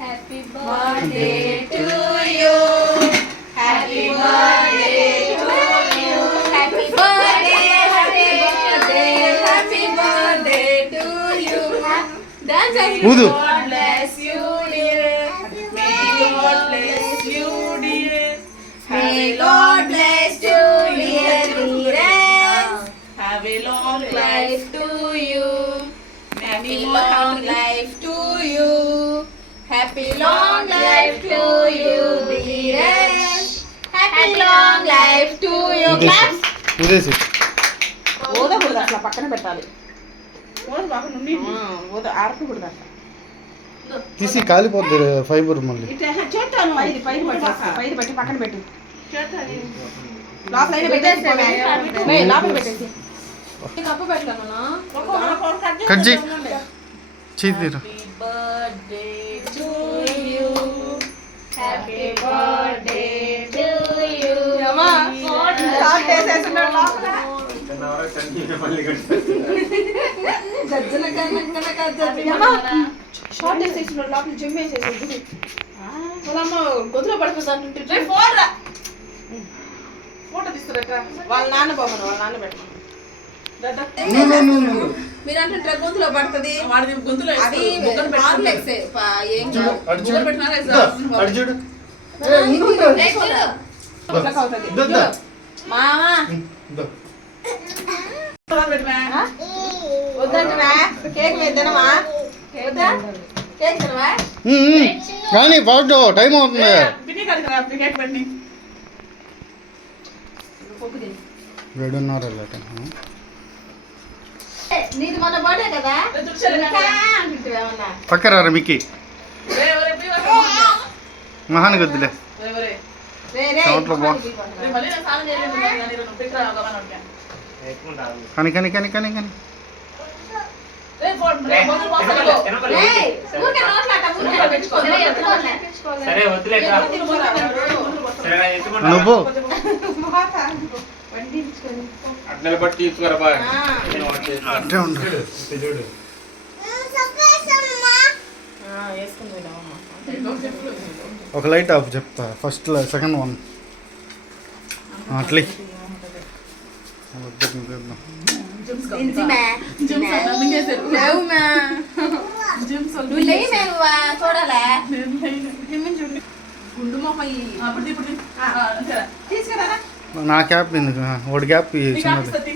Happy birthday to you, happy birthday to you, happy birthday, happy birthday, happy birthday to you. Dance ఊదు. God bless you dear, may God bless you dear, may Lord bless you dear Dheeraj, have a long life to you, happy long life to you, happy long life to you Dheeraj, happy long life to you. Claps. ఉదేసి ఊదకూడదు అట్లా పక్కన పెట్టాలి. ఆడకూడదు అట్లా తీసి కాలిపోద్ది fibre మళ్ళీ. చూస్తాను పైరు పెట్టి పక్కన పెట్టి లోపల పెట్టేసి లోపల పెట్టేసి కప్పు పెట్టాను. కట్ చేయి తీరా. Birthday to you, happy birthday to you. Short వేసేసి లోపల జిమ్ వేసేసి గొంతులో పడిపోతుంటే ఫోటో తీస్తారట. వాళ్ళ నాన్న బాబు వాళ్ళ నాన్న పెట్టమను. మీరు అంటే గొంతులో పడుతుంది గొంతులో అది హార్లిక్స్ ఏం మామా వద్దంటున్నా కేక్ మీద తినమా? వద్దా కేక్ తినవా? కానీ ఫస్ట్ టైం అవుతుంది. కేక్ పెట్టి 7:30 నీది మొన్న బర్త్డే కదా ఏమన్నా పక్కరారా మిక్కి మహాన్ గద్దులే చోట్ల బా కానీ కానీ కానీ కానీ కానీ నువ్వు ఒక లైట్ ఆఫ్ చెప్తా. ఫస్ట్ సెకండ్ వన్ అట్లే చూడాలా నా క్యాప్ ఎందుకు ఒకటి క్యాప్ చిన్నది